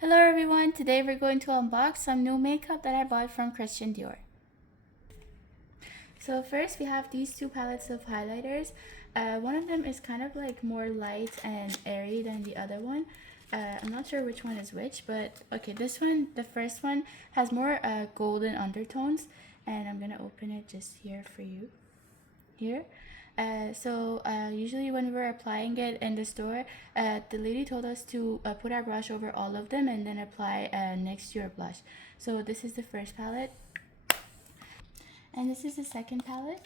Hello everyone, today we're going to unbox some new makeup that I bought from Dior. So first we have these two palettes of highlighters. One of them is kind of like more light and airy than the other one. I'm not sure which one is which, but okay, this one, the first one, has more golden undertones, and I'm gonna open it just here for you. Here. Usually when we were applying it in the store, the lady told us to put our brush over all of them and then apply next to your blush. So this is the first palette, and this is the second palette.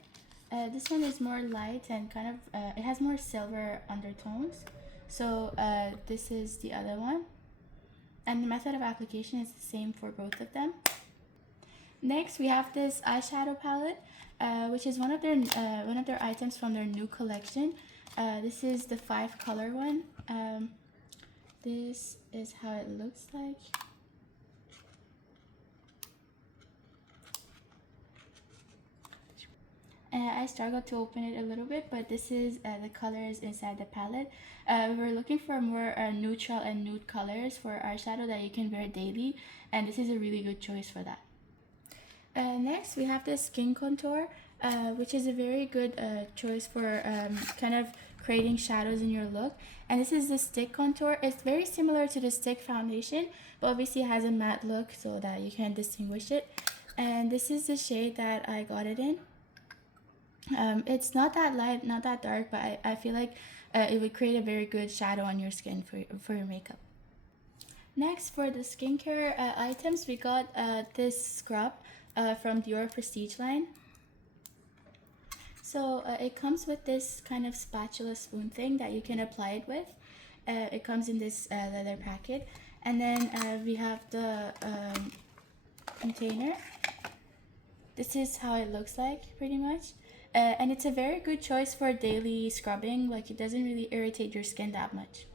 This one is more light and kind of it has more silver undertones. This is the other one, and the method of application is the same for both of them. Next, we have this eyeshadow palette, which is one of their items from their new collection. This is the 5-color one. This is how it looks like. I struggled to open it a little bit, but this is the colors inside the palette. We were looking for more neutral and nude colors for eyeshadow that you can wear daily, and this is a really good choice for that. Next, we have the skin contour, which is a very good choice for kind of creating shadows in your look. And this is the stick contour. It's very similar to the stick foundation, but obviously it has a matte look so that you can distinguish it. And this is the shade that I got it in. It's not that light, not that dark, but I feel like it would create a very good shadow on your skin for your makeup. Next, for the skincare items, we got this scrub from Dior Prestige line. So it comes with this kind of spatula spoon thing that you can apply it with. It comes in this leather packet. And then we have the container. This is how it looks like, pretty much. And it's a very good choice for daily scrubbing. Like, it doesn't really irritate your skin that much.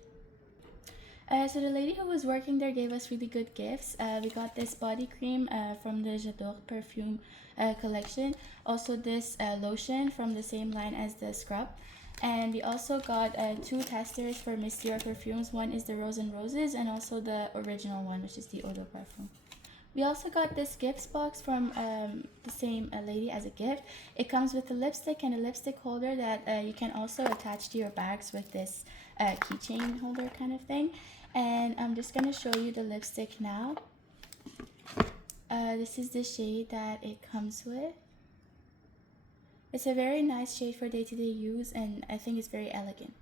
So the lady who was working there gave us really good gifts. We got this body cream from the J'adore perfume collection. Also this lotion from the same line as the scrub. And we also got 2 testers for Miss Dior perfumes. One is the Rose and Roses, and also the original one, which is the Eau de Parfum. We also got this gifts box from the same lady as a gift. It comes with a lipstick and a lipstick holder that you can also attach to your bags with this keychain holder kind of thing. And I'm just going to show you the lipstick now. This is the shade that it comes with. It's a very nice shade for day-to-day use, and I think it's very elegant.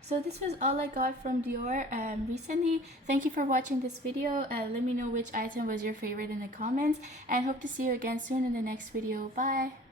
So this was all I got from Dior recently. Thank you for watching this video. Let me know which item was your favorite in the comments, and hope to see you again soon in the next video. Bye!